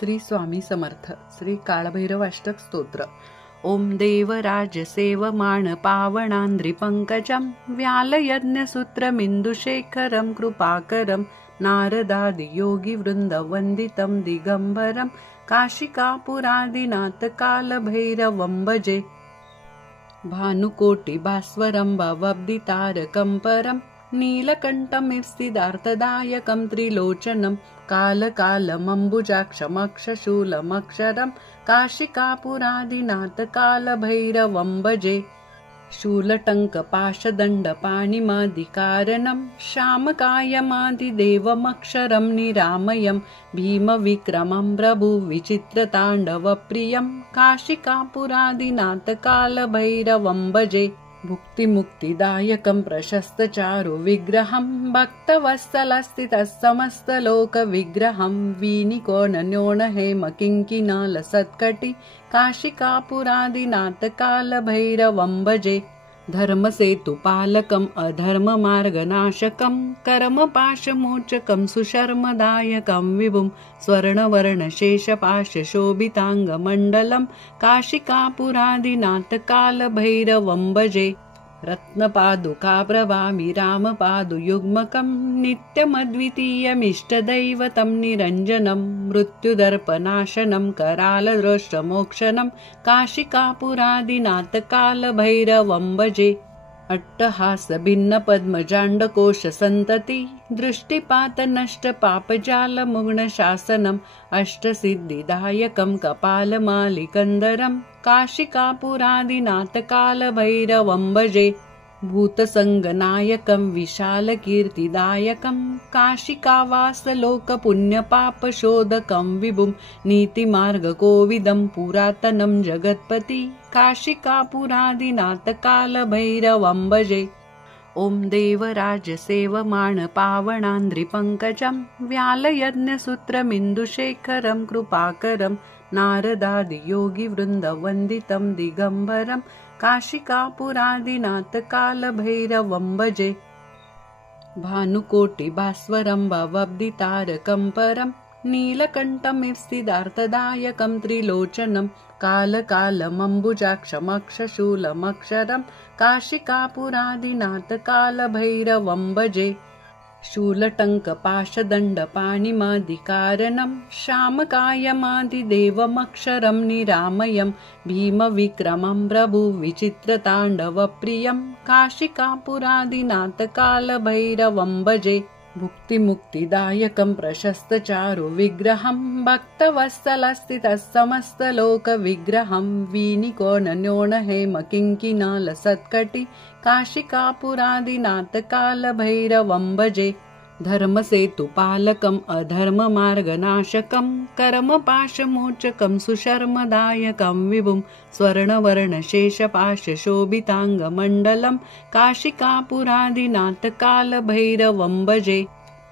श्री स्वामी समर्थ श्री काळभैरवाष्टक स्तोत्र। ओम देवराज सेवमाण पावनांद्रिपंकजं व्यालयज्ञसूत्रमिन्दुशेखरं कृपाकरं नारदादि योगी वृंद वंदितं दिगंबरं काशिकापुरादिनाथ कालभैरवं भजे। भानुकोटि भास्वरं भवब्दितारकं परं नीलकण्ठमिव त्रिलोचनं कालकालमम्बुजाक्षमक्षशूलमक्षरं काशिकापुरादिनाथ कालभैरवं भजे। शूलटङ्कपाशदण्डपाणिमादिकारणं श्यामकायमादिदेवमक्षरं निरामयं भीमविक्रमं प्रभुविचित्रताण्डवप्रियं काशिकापुरादिनाथ कालभैरवं भजे। भुक्तिमुक्तिदायकं प्रशस्तचारु विग्रहं भक्तवत्सलस्थितः समस्तलोकविग्रहं वीनिकोणन्योणहेमकिङ्किणालसत्कटि काशिकापुरादिनाथ कालभैरवं भजे। धर्मसेतुपालकम् अधर्ममार्गनाशकं कर्मपाशमोचकं सुशर्मदायकं विभुं स्वर्णवर्णशेषपाशशोभिताङ्गमण्डलं काशिकापुरादिनाथ कालभैरवं भजे। रत्नपादुकाप्रभामि रामपादुयुग्मकं नित्यमद्वितीयमिष्टदैवतं निरञ्जनं मृत्युदर्पनाशनं करालदृष्टमोक्षणं काशिकापुरादिनाथ कालभैरवं भजे। अट्टहासभिन्नपद्मजाण्डकोशसन्तति दृष्टिपातनष्टपापजालमुग्नशासनम् अष्टसिद्धिदायकं कपालमालिकन्दरं काशिकापुरादिनाथ कालभैरवं भजे। भूतसङ्गनायकं विशालकीर्तिदायकं काशिकावासलोकपुण्यपापशोधकं विभुं नीतिमार्गकोविदं पुरातनं जगत्पति काशिकापुरादिनाथ कालभैरवं भजे। ओम देवराज सेवमाण पावनांद्रिपंकजं व्यालयज्ञसूत्रमिन्दुशेखरं कृपाकरं नारदादि योगी वृंद वंदितं दिगंबरं काशिकापुरादिनाथ कालभैरवं भजे। भानुकोटि भास्वरं भवब्दितारकं परं नीलकण्ठमिव त्रिलोचनं कालकालमम्बुजाक्षमक्षशूलमक्षरं काशिकापुरादिनाथ कालभैरवं भजे। शूलटङ्कपाशदण्डपाणिमादिकारणं श्यामकायमादिदेवमक्षरं निरामयं भीमविक्रमं प्रभुविचित्रताण्डवप्रियं काशिकापुरादिनाथ कालभैरवं भजे। भुक्तिमुक्तिदायकं प्रशस्तचारु विग्रहं भक्तवत्सलस्थितः समस्तलोकविग्रहं वीनिकोणन्योणहेमकिङ्किणालसत्कटि काशिकापुरादिनाथ कालभैरवं भजे। धर्मसेतुपालकम् अधर्ममार्गनाशकं कर्मपाशमोचकं सुशर्मदायकं विभुं स्वर्णवर्णशेषपाशशोभिताङ्गमण्डलं काशिकापुरादिनाथ कालभैरवं भजे।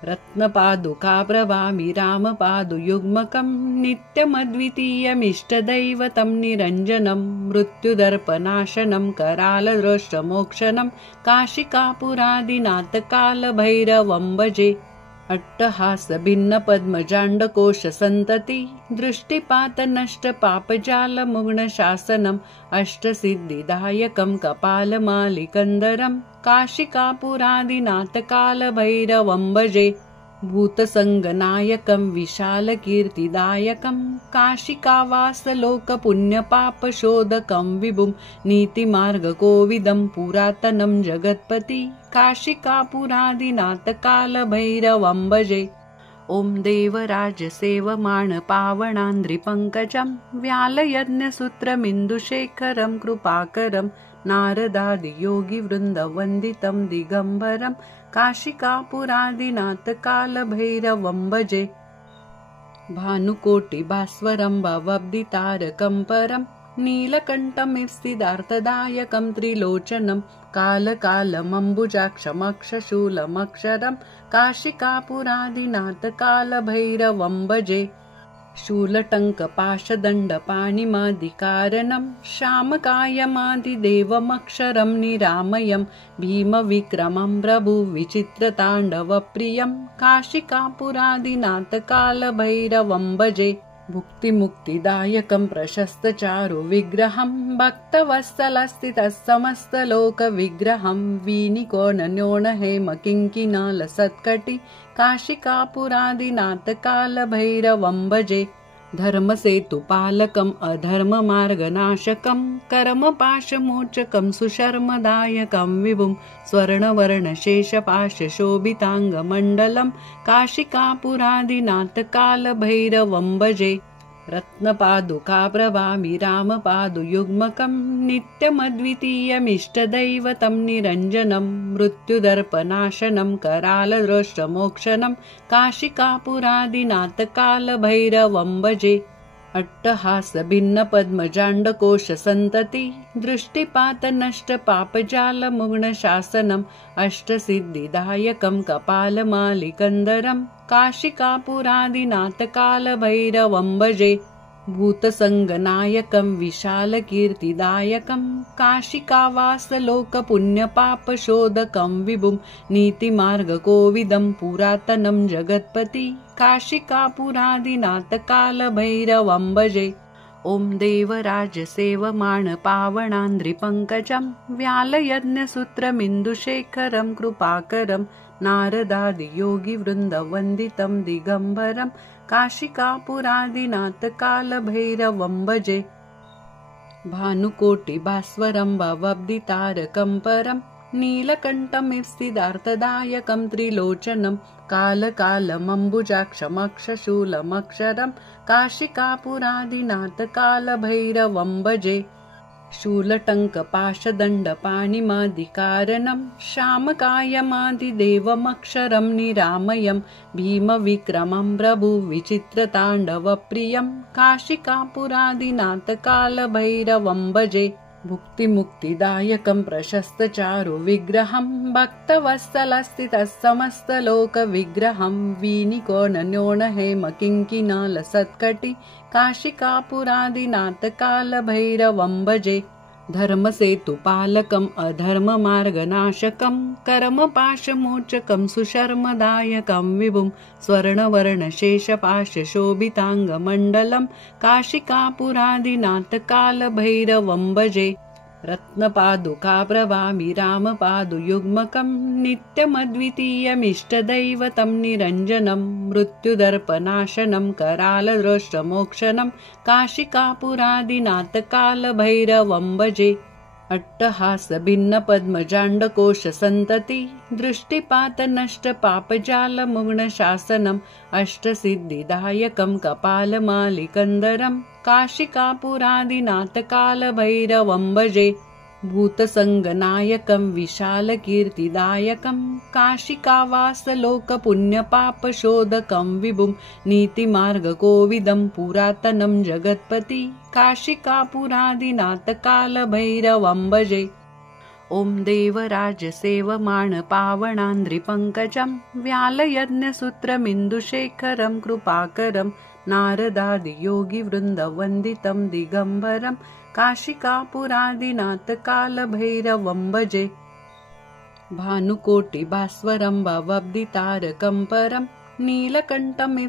रत्नपादुकाप्रभामि रामपादुयुग्मकं नित्यमद्वितीयमिष्टदैवतं निरञ्जनं मृत्युदर्पनाशनं करालदृष्टमोक्षणं काशिकापुरादिनाथ कालभैरवं भजे। अट्टहासभिन्नपद्मजाण्डकोशसन्तति दृष्टिपातनष्टपापजालमुग्नशासनम् अष्टसिद्धिदायकं कपालमालिकन्दरं काशिकापुरादिनाथ कालभैरवं भजे। भूतसङ्गनायकं विशालकीर्तिदायकं काशिकावासलोकपुण्यपापशोधकं विभुं नीतिमार्गकोविदं पुरातनं जगत्पति काशिकापुरादिनाथ कालभैरवं भजे। ओम देवराज सेवमाण पावनांद्रिपंकजं व्यालयज्ञसूत्रमिन्दुशेखरं कृपाकरं नारदादि योगी वृंद वंदितं दिगंबरं काशिकापुरादिनाथ कालभैरवं भजे। भानुकोटि भास्वरं भवब्दितारकं परं नीलकण्ठमिव त्रिलोचनं कालकालमम्बुजाक्षमक्षशूलमक्षरं काशिकापुरादिनाथ कालभैरवं भजे। शूलटङ्कपाशदण्डपाणिमादिकारणं श्यामकायमादिदेवमक्षरं निरामयं भीमविक्रमं प्रभुविचित्रताण्डवप्रियं काशिकापुरादिनाथ कालभैरवं भजे। भुक्तिमुक्तिदायकं प्रशस्तचारु विग्रहं भक्तवत्सलस्थितसमस्तलोकविग्रहं वीनिकोणन्योणहेम किङ्किणालसत्कटि काशिकापुरादिनाथकालभैरवं भजे। धर्मसेतुपालकम् अधर्ममार्गनाशकं कर्मपाशमोचकं सुशर्मदायकं विभुं स्वर्णवर्णशेषपाशशोभिताङ्गमण्डलं काशिकापुरादिनाथकालभैरवं भजे। रत्नपादुकाप्रभामि रामपादुयुग्मकं नित्यमद्वितीयमिष्टदैवतं निरञ्जनं मृत्युदर्पनाशनं करालदृष्टमोक्षणं काशिकापुरादिनाथकालभैरवं भजे। अट्टहासभिन्नपद्मजाण्डकोशसन्तति दृष्टिपातनष्टपापजालमुग्णशासनम् अष्टसिद्धिदायकं कपालमालिकन्दरं काशिकापुरादिनाथकालभैरवं भजे। भूतसङ्गनायकं विशालकीर्तिदायकं काशिकावासलोकपुण्यपापशोधकं विभुं नीतिमार्गकोविदं पुरातनं जगत्पति काशिकापुरादिनाथकालभैरवं भजे। ॐ देवराजसेवमाणपावनान्द्रिपङ्कजं व्यालयज्ञसूत्रमिन्दुशेखरं कृपाकरं नारदादियोगिवृन्दवन्दितं दिगम्बरं काशिकापुरादिनाथकालभैरवं भजे। भानुकोटिभास्वरं भवब्धितारकं परं नीलकण्ठमिव त्रिलोचनं कालकालमम्बुजाक्षमक्षशूलमक्षरं काशिकापुरादिनाथकालभैरवं भजे। शूलटङ्कपाशदण्डपाणिमादिकारणं श्यामकायमादिदेवमक्षरं निरामयं भीमविक्रमं प्रभुविचित्रताण्डवप्रियं काशिकापुरादिनाथकालभैरवं भजे। भुक्तिमुक्तिदायकं प्रशस्तचारु विग्रहं भक्तवत्सलस्थितसमस्तलोकविग्रहं वीनिकोणन्योणहेम किङ्किणालसत्कटि काशिकापुरादिनाथकालभैरवं भजे। धर्मसेतुपालकम् अधर्ममार्गनाशकं कर्मपाशमोचकं सुशर्मदायकं विभुं स्वर्णवर्णशेषपाशशोभिताङ्गमण्डलं काशिकापुरादिनाथकालभैरवं भजे। रत्नपादुकाप्रभामि रामपादुयुग्मकं नित्यमद्वितीयमिष्टदैवतं निरञ्जनं मृत्युदर्पनाशनं करालदृष्टमोक्षणं काशिकापुरादिनाथकालभैरवं भजे। अट्टहासभिन्नपद्मजाण्डकोशसन्तति दृष्टिपातनष्टपापजालमुग्णशासनम् अष्टसिद्धिदायकं कपालमालिकन्दरं काशिकापुरादिनाथकालभैरवं भजे। भूतसङ्गनायकं विशालकीर्तिदायकं काशिकावासलोकपुण्यपापशोधकं विभुं नीतिमार्गकोविदं पुरातनं जगत्पति काशिकापुरादिनाथकालभैरवं भजे। ॐ देवराजसेवमाणपावनान्द्रिपङ्कजं व्यालयज्ञसूत्रमिन्दुशेखरं कृपाकरं नारदादियोगिवृन्दवन्दितं दिगम्बरं काशिकापुरादिनाथकालभैरवं भजे। भानुकोटिभास्वरं भवब्धितारकं परं नीलकण्ठमिव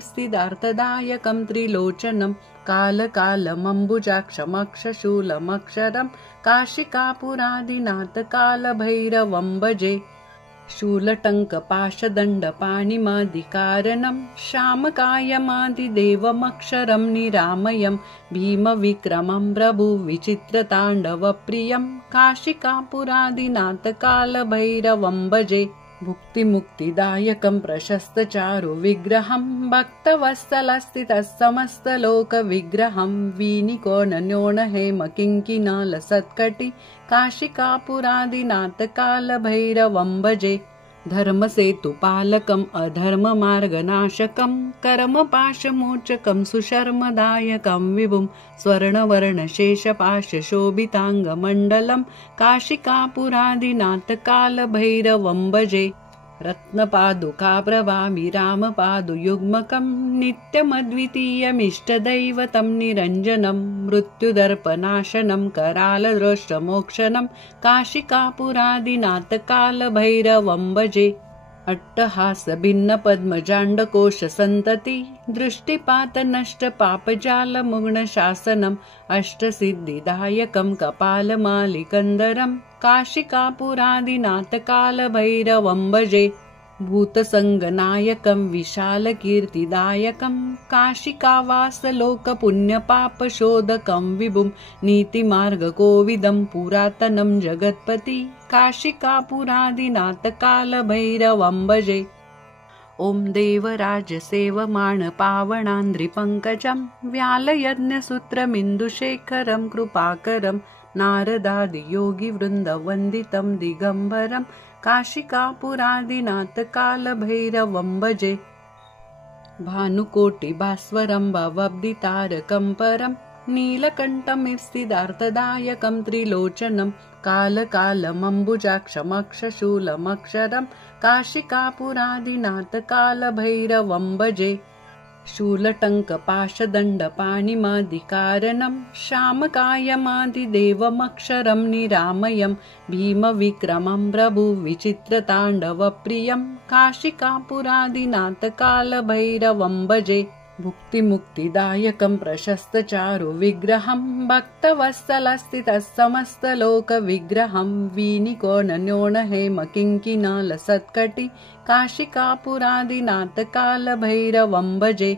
त्रिलोचनं कालकालमम्बुजाक्षमक्षशूलमक्षरं काशिकापुरादिनाथकालभैरवं भजे। शूलटङ्कपाशदण्डपाणिमादिकारणं श्यामकायमादिदेवमक्षरं निरामयं भीमविक्रमं प्रभुविचित्रताण्डवप्रियं काशिकापुरादिनाथकालभैरवं भजे। भुक्तिमुक्तिदायकं प्रशस्तचारु विग्रहं भक्तवत्सलस्थितसमस्तलोकविग्रहं वीनिकोणन्योणहेम किङ्किणालसत्कटि काशिकापुरादिनाथकालभैरवं भजे। धर्मसेतुपालकम् अधर्ममार्गनाशकं कर्मपाशमोचकं सुशर्मदायकं विभुं स्वर्णवर्णशेषपाशशोभिताङ्गमण्डलं काशिकापुरादिनाथकालभैरवं भजे। रत्नपादुकाप्रभामि रामपादुयुग्मकं नित्यमद्वितीयमिष्टदैवतं निरञ्जनं मृत्युदर्पनाशनं करालदृष्टमोक्षणं काशिकापुरादिनाथकालभैरवं भजे। अट्टहास भिन्न पद्मजाण्डकोश सन्तति दृष्टिपात नष्ट पापजाल मुग्न शासनम् अष्टसिद्धिदायकं कपालमालिकन्दरं काशिकापुरादिनाथ कालभैरवं भजे भूतसङ्गनायकं विशालकीर्तिदायकं काशिकावासलोकपुण्यपापशोधकं विभुं नीतिमार्गकोविदं पुरातनं जगत्पति काशिकापुरादिनाथ कालभैरवं भजे। ॐ देवराजसेवमाण पावनान्द्रिपङ्कजं व्यालयज्ञसूत्रमिन्दुशेखरं कृपाकरं नारदादियोगिवृन्दवन्दितं दिगम्बरं काशिकापुरादिनाथ कालभैरवं भजे। भानुकोटिभास्वरं भवब्धितारकं परं नीलकण्ठमिव-सिद्धार्थदायकं त्रिलोचनं कालकालमम्बुजाक्षमक्षशूलमक्षरं काशिकापुरादिनाथ कालभैरवं भजे। शूलटङ्कपाशदण्डपाणिमादिकारणं श्यामकायमादिदेवमक्षरं निरामयं भीमविक्रमं प्रभुविचित्रताण्डवप्रियं काशिकापुरादिनाथ कालभैरवं भजे। भुक्तिमुक्तिदायकं प्रशस्तचारुविग्रहं भक्तवत्सलस्थितसमस्तलोकविग्रहं वीनिकोणन्योणहेमकिङ्किणालसत्कटि काशिकापुरादिनाथ कालभैरवं भजे।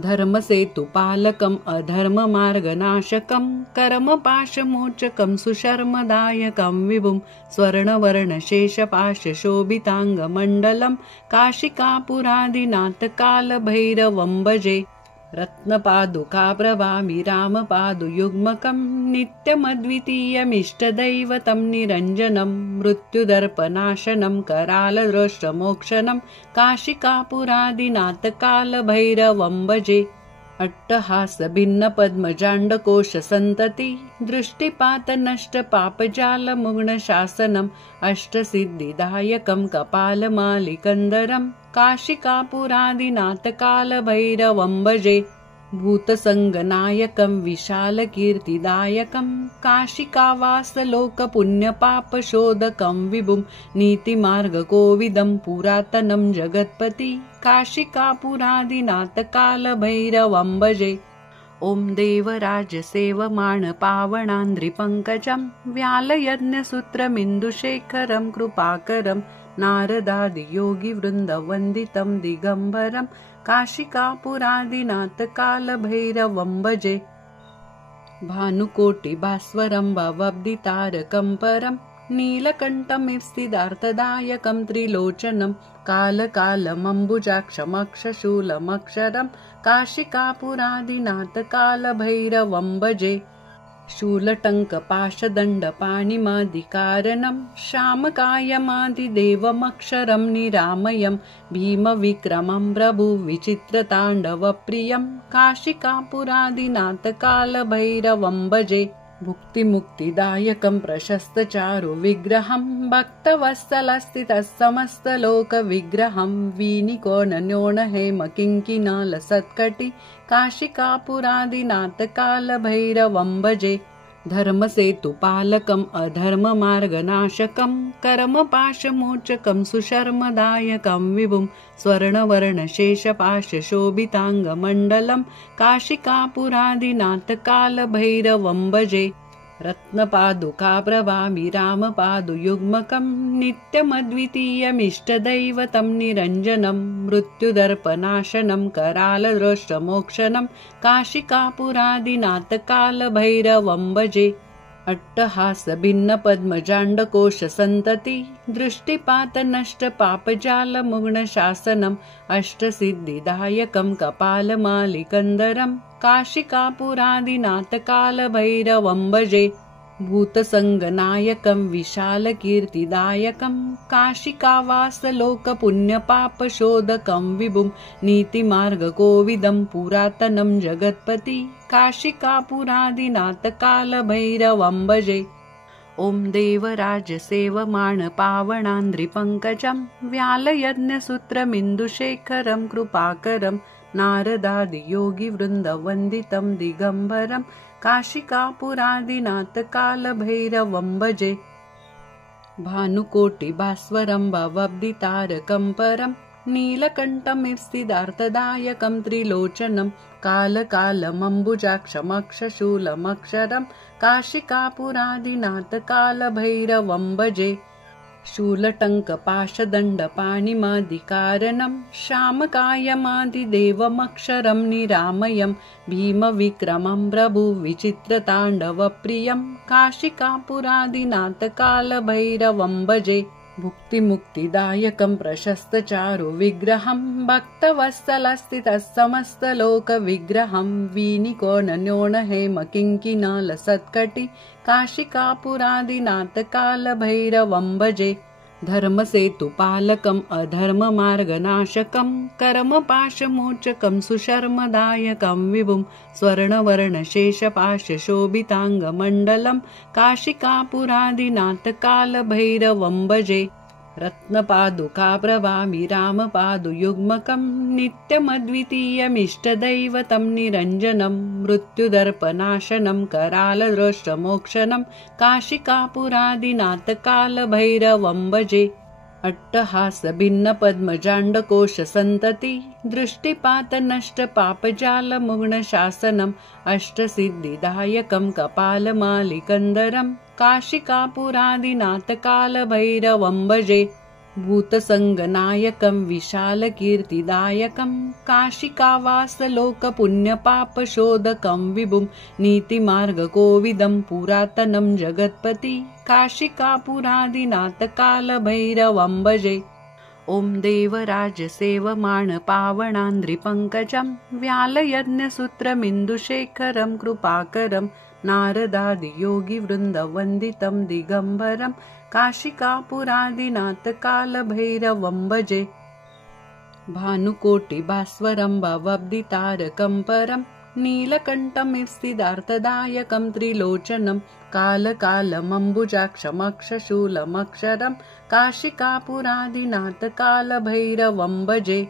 धर्मसेतुपालकम् अधर्ममार्गनाशकं कर्मपाशमोचकं सुशर्मदायकं विभुं स्वर्णवर्णशेषपाशशोभिताङ्गमण्डलं काशिकापुरादिनाथ कालभैरवं भजे। रत्नपादुकाप्रभामिरामपादुयुग्मकं नित्यमद्वितीयमिष्टदैवतं निरञ्जनं मृत्युदर्पनाशनं करालदृष्टमोक्षणं काशिकापुरादिनाथ कालभैरवं भजे। अट्टहास भिन्न पद्मजाण्डकोश सन्तति दृष्टिपात नष्ट पापजाल मुग्न शासनम् अष्टसिद्धिदायकं कपालमालिकन्दरं काशिकापुरादिनाथ कालभैरवं भजे। भूतसङ्गनायकं विशालकीर्तिदायकं काशिकावासलोकपुण्यपापशोधकं विभुं नीतिमार्गकोविदं पुरातनं जगत्पति काशिकापुरादिनाथ कालभैरवं भजे। ॐ देवराजसेवमाण पावनान्द्रिपङ्कजं व्यालयज्ञसूत्रमिन्दुशेखरं कृपाकरं नारदादियोगिवृन्दवन्दितं दिगम्बरं काशिकापुरादिनाथ कालभैरवं भजे। भानुकोटिभास्वरं भवब्धितारकं परं नीलकण्ठमिव-सिद्धार्थदायकं त्रिलोचनं कालकालमम्बुजाक्षमक्षशूलमक्षरं काशिकापुरादिनाथ कालभैरवं भजे। शूलटङ्कपाशदण्डपाणिमादिकारणं श्यामकायमादिदेवमक्षरं निरामयं भीमविक्रमं प्रभुविचित्रताण्डवप्रियं काशिकापुरादिनाथ कालभैरवं भजे। भुक्तिमुक्तिदायकं प्रशस्तचारुविग्रहं भक्तवत्सलस्थितसमस्तलोकविग्रहं वीनिकोणन्योणहेमकिङ्किणालसत्कटि काशिकापुरादिनाथ कालभैरवं भजे। धर्मसेतुपालकम् अधर्ममार्गनाशकं कर्मपाशमोचकं सुशर्मदायकं विभुं स्वर्णवर्णशेषपाशशोभिताङ्गमण्डलं काशिकापुरादिनाथ कालभैरवं भजे। रत्नपादुकाप्रभामिरामपादुयुग्मकं नित्यमद्वितीयमिष्टदैवतं निरञ्जनं मृत्युदर्पनाशनं करालदृष्टमोक्षणं काशिकापुरादिनाथ कालभैरवं भजे। अट्टहास भिन्न पद्मजाण्डकोश सन्तति दृष्टिपात नष्ट पापजाल मुग्न शासनम् अष्टसिद्धिदायकं कपालमालिकन्दरं काशिकापुरादिनाथ कालभैरवं भजे। भूतसङ्गनायकं विशालकीर्तिदायकं काशिकावासलोकपुण्यपापशोधकं विभुं नीतिमार्गकोविदं पुरातनं जगत्पति काशिकापुरादिनाथ कालभैरवं भजे। ॐ देवराजसेवमाण पावनान्द्रिपङ्कजं व्यालयज्ञसूत्रमिन्दुशेखरं कृपाकरं नारदादियोगिवृन्दवन्दितं दिगम्बरं काशिकापुरादिनाथ कालभैरवं भजे। भानुकोटिभास्वरं भवब्धितारकं परं नीलकण्ठमिव त्रिलोचनं कालकालमम्बुजाक्षमक्षशूलमक्षरं काशिकापुरादिनाथकालभैरवं भजे। शूलटङ्कपाशदण्डपाणिमादिकारणं श्यामकायमादिदेवमक्षरं निरामयं भीमविक्रमं प्रभुविचित्रताण्डवप्रियं काशिकापुरादिनाथकालभैरवं भजे। भुक्तिमुक्तिदायकं प्रशस्तचारुविग्रहं भक्तवत्सलस्थितसमस्तलोकविग्रहं वीनिकोणन्योणहेमकिङ्किणालसत्कटि काशिकापुरादिनाथकालभैरवं भजे। धर्मसेतुपालकम् अधर्ममार्गनाशकं कर्मपाशमोचकं सुशर्मदायकं विभुं स्वर्णवर्णशेषपाशशोभिताङ्गमण्डलं काशिकापुरादिनाथकालभैरवं भजे। रत्नपादुकाप्रभामि रामपादुयुग्मकं नित्यमद्वितीयमिष्टदैवतं निरञ्जनं मृत्युदर्पनाशनं करालदृष्टमोक्षणं काशिकापुरादिनाथकालभैरवं भजे। अट्टहासभिन्नपद्मजाण्डकोशसन्तति दृष्टिपातनष्टपापजालमुग्नशासनम् अष्टसिद्धिदायकं कपालमालिकन्दरं काशिकापुरादिनाथकालभैरवं भजे। भूतसङ्गनायकं विशालकीर्तिदायकं काशिकावासलोकपुण्यपापशोधकं विभुं नीतिमार्गकोविदं पुरातनं जगत्पति काशिकापुरादिनाथकालभैरवं भजे। ॐ देवराजसेवमाणपावनान्द्रिपङ्कजं व्यालयज्ञसूत्रमिन्दुशेखरं कृपाकरं नारदादियोगिवृन्दवन्दितं दिगम्बरं काशिकापुरादिनाथकालभैरवं भजे। भानुकोटिभास्वरं भवब्धितारकं परं नीलकण्ठमिव त्रिलोचनं कालकालमम्बुजाक्षमक्षशूलमक्षरं काशिकापुरादिनाथकालभैरवं भजे।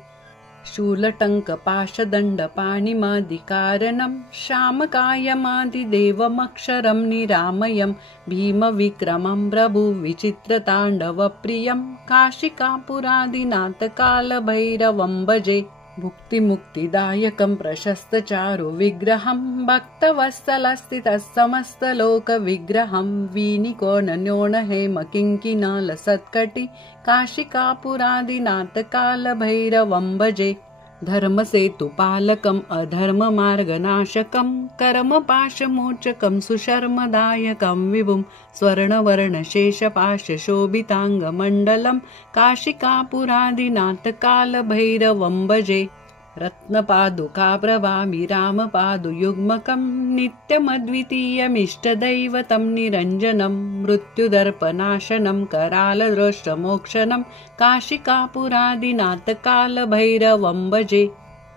शूलटङ्कपाशदण्डपाणिमादिकारणं श्यामकायमादिदेवमक्षरं निरामयं भीमविक्रमं प्रभुविचित्रताण्डवप्रियं काशिकापुरादिनाथकालभैरवं भजे। भुक्तिमुक्तिदायकं प्रशस्तचारुविग्रहं भक्तवत्सलस्थितसमस्तलोकविग्रहं वीनिकोणन्योणहेमकिङ्किणालसत्कटि काशिकापुरादिनाथकालभैरवं भजे। धर्मसेतुपालकम् अधर्ममार्गनाशकं कर्मपाशमोचकं सुशर्मदायकं विभुं स्वर्णवर्णशेषपाशशोभिताङ्गमण्डलं काशिकापुरादिनाथकालभैरवं भजे। रत्नपादुकाप्रभामि रामपादुयुग्मकं नित्यमद्वितीयमिष्टदैवतं निरञ्जनं मृत्युदर्पनाशनं करालदृष्टमोक्षणं काशिकापुरादिनाथकालभैरवं भजे।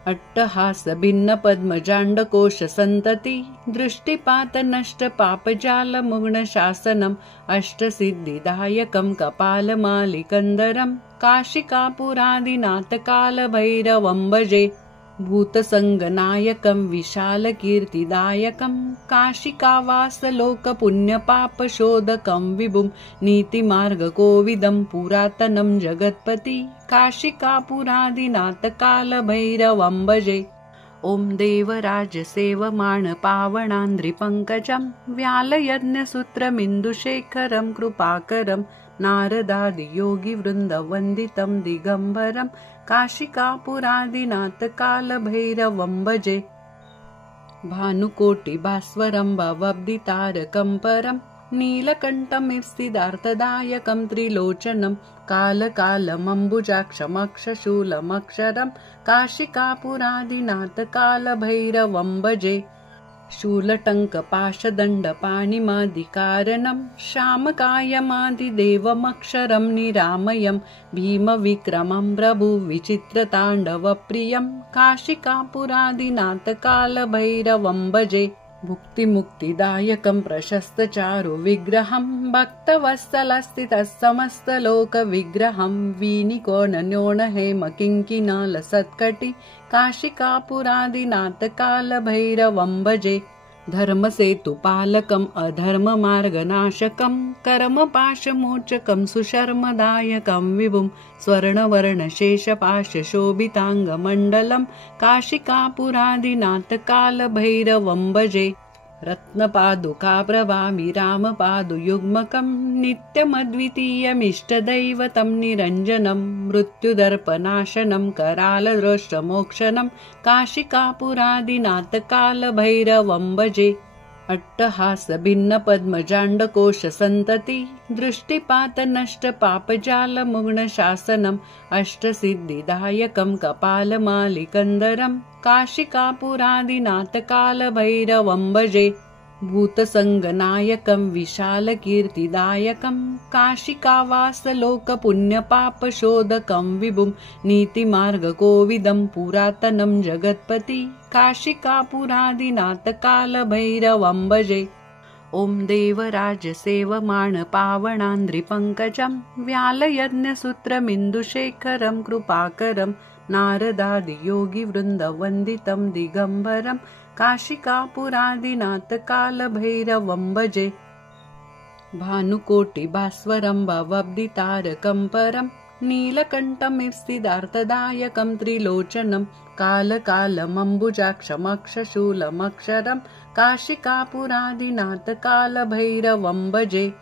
अट्टहासभिन्नपद्मजाण्डकोशसन्तति दृष्टिपातनष्टपापजालमुग्नशासनम् अष्टसिद्धिदायकं कपालमालिकन्दरं काशिकापुरादिनाथकालभैरवं भजे। भूतसङ्गनायकं विशालकीर्तिदायकं काशिकावासलोकपुण्यपापशोधकं विभुं नीतिमार्गकोविदं पुरातनं जगत्पति काशिकापुरादिनाथकालभैरवं भजे। ॐ देवराजसेवमाणपावनान्द्रिपङ्कजं व्यालयज्ञसूत्रमिन्दुशेखरं कृपाकरं नारदादियोगिवृन्दवन्दितं दिगम्बरं काशिकापुरादिनाथकालभैरवं भजे। भानुकोटिभास्वरं भवब्धितारकं परं नीलकण्ठमिव त्रिलोचनं कालकालमम्बुजाक्षमक्षशूलमक्षरं काशिकापुरादिनाथकालभैरवं भजे। शूलटङ्कपाशदण्डपाणिमादिकारणं श्यामकायमादिदेवमक्षरं निरामयं भीमविक्रमं प्रभुविचित्रताण्डवप्रियं काशिकापुरादिनाथकालभैरवं भजे। भुक्तिमुक्तिदायकं प्रशस्तचारुविग्रहं भक्तवत्सलस्थितसमस्तलोकविग्रहं वीनिकोणन्योणहेमकिङ्किणालसत्कटि काशिकापुरादिनाथकालभैरवं भजे। धर्मसेतुपालकम् अधर्ममार्गनाशकम् कर्मपाशमोचकं सुशर्मदायकं विभुं स्वर्णवर्णशेषपाशशोभिताङ्गमण्डलं काशिकापुरादिनाथकालभैरवं भजे। रत्नपादुका प्रभामि रामपादुयुग्मकं नित्यमद्वितीयमिष्टदैवतं निरञ्जनं मृत्युदर्पनाशनं करालदृष्टमोक्षणं काशिकापुरादिनाथकालभैरवं भजे। अट्टहासभिन्नपद्मजाण्डकोशसन्तति दृष्टिपातनष्टपापजालमुग्णशासनम् अष्टसिद्धिदायकं कपालमालिकन्दरं काशिकापुरादिनाथकालभैरवं भजे। भूतसङ्गनायकं विशालकीर्तिदायकं काशिकावासलोकपुण्यपापशोधकं विभुं नीतिमार्गकोविदं पुरातनं जगत्पति काशिकापुरादिनाथकालभैरवं भजे। ॐ देवराजसेवमाणपावनान्द्रिपङ्कजं व्यालयज्ञसूत्रमिन्दुशेखरं कृपाकरं नारदादियोगिवृन्दवन्दितं दिगम्बरं काशिकापुरादिनाथकालभैरवं भजे। भानुकोटिभास्वरं भवब्धितारकं परं नीलकण्ठमिप्सितार्थदायकं त्रिलोचनं कालकालमम्बुजाक्षमक्षशूलमक्षरं काशिकापुरादिनाथकालभैरवं भजे।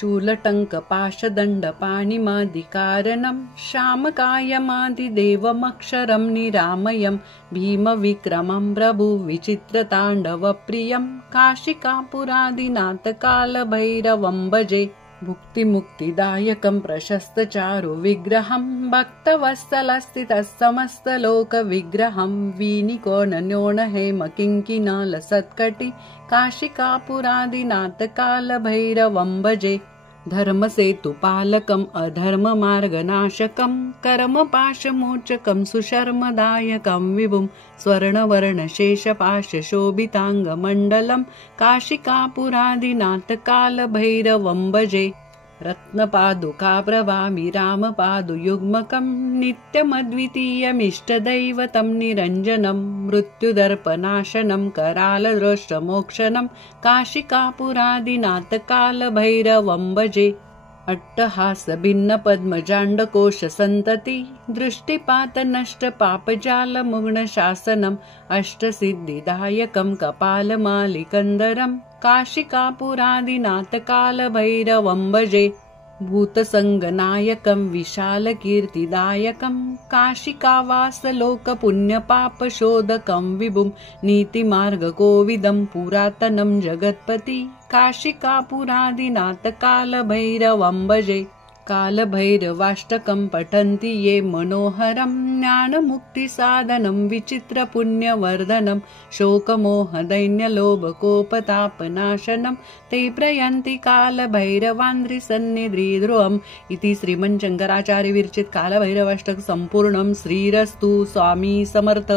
शूलटङ्कपाशदण्डपाणिमादिकारणं श्यामकायमादिदेवमक्षरं निरामयं भीमविक्रमं प्रभुविचित्रताण्डवप्रियं काशिकापुरादिनाथकालभैरवं भजे। भुक्तिमुक्तिदायकं प्रशस्तचारुविग्रहं भक्तवत्सलस्थितसमस्तलोकविग्रहं वीनिकोणन्योणहेमकिङ्किणलसत्कटि काशिकापुरादिनाथकालभैरवं भजे। धर्मसेतुपालकम् अधर्ममार्गनाशकं कर्मपाशमोचकं सुशर्मदायकं विभुं स्वर्णवर्णशेषपाशशोभिताङ्गमण्डलं काशिकापुरादिनाथकालभैरवं भजे। रत्नपादुका प्रभामि रामपादुयुग्मकं नित्यमद्वितीयमिष्टदैवतं निरञ्जनं मृत्युदर्पनाशनं करालदृष्टमोक्षणं काशिकापुरादिनाथकालभैरवं भजे। अट्टहासभिन्नपद्मजाण्डकोशसन्तति दृष्टिपातनष्टपापजालमुग्णशासनम् अष्टसिद्धिदायकं कपालमालिकन्दरं काशिकापुरादिनाथकालभैरवं भजे। भूतसङ्गनायकं विशालकीर्तिदायकं काशिकावासलोकपुण्यपापशोधकं विभुं नीतिमार्गकोविदं पुरातनं जगत्पति काशिकापुरादिनाथकालभैरवं भजे। कालभैरवाष्टकं पठन्ति ये मनोहरं ज्ञानमुक्तिसाधनं विचित्रपुण्यवर्धनं शोकमोहदैन्यलोभकोपतापनाशनं ते प्रयन्ति कालभैरवान्द्रिसन्निधिध्रुवम् इति श्रीमन्शङ्कराचार्यविरचित कालभैरवाष्टक सम्पूर्णं। श्रीरस्तु। स्वामी समर्थ।